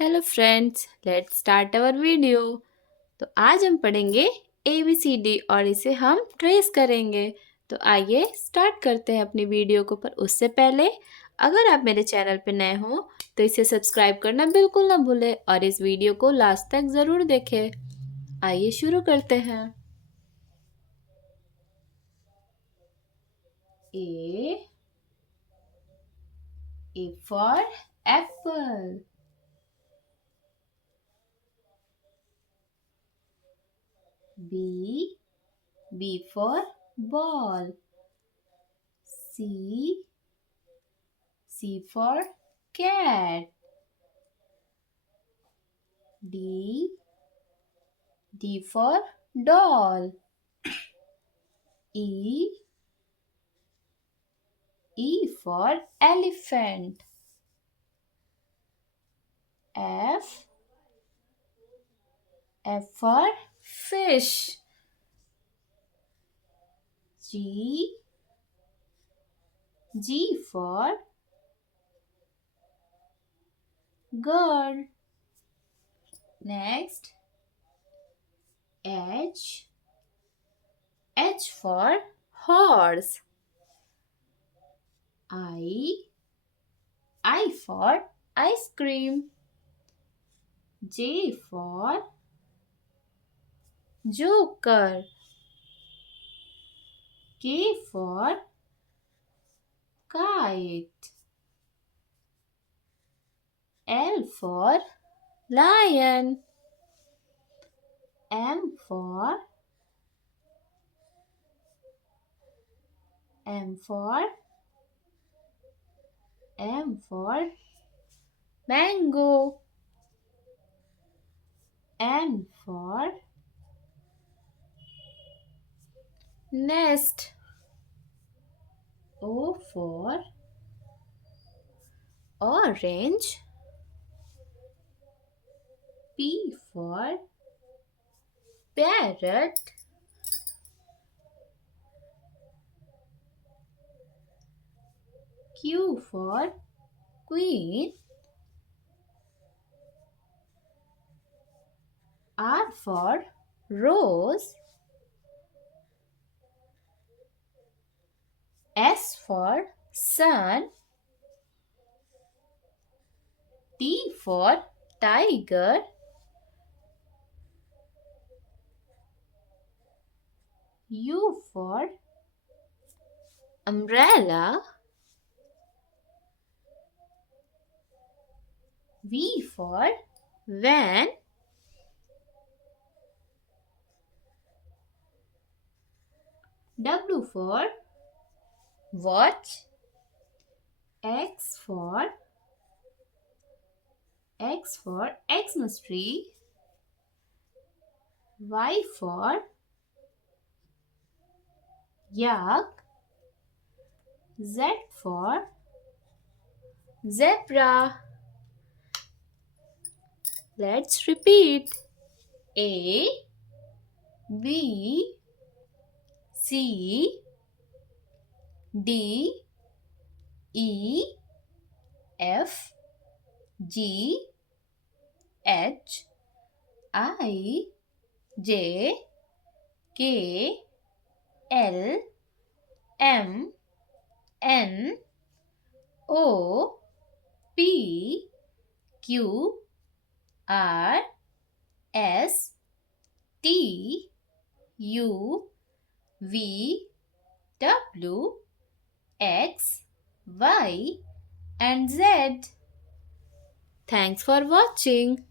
Hello friends, let's start our video. तो आज हम पढ़ेंगे ABCD और इसे हम ट्रेस करेंगे। तो आइए स्टार्ट करते हैं अपनी वीडियो को। पर उससे पहले अगर आप मेरे चैनल पर नए हो तो इसे सब्सक्राइब करना बिल्कुल ना भूलें और इस वीडियो को लास्ट तक ज़रूर देखें। आइए शुरू करते हैं। A for apple. B for ball. C for cat. D for doll. E for elephant. F for fish. G for girl. Next, H for horse. I for ice cream. J for joker. K for kite. L for lion. M for mango. N for nest. O for orange. P for parrot. Q for queen. R for rose. S for sun. T for tiger. U for umbrella. V for van. W for watch. X for Xmas tree. Y for yak. Z for zebra. Let's repeat. A B C D E F G H I J K L M N O P Q R S T U V W X Y and Z. Thanks for watching.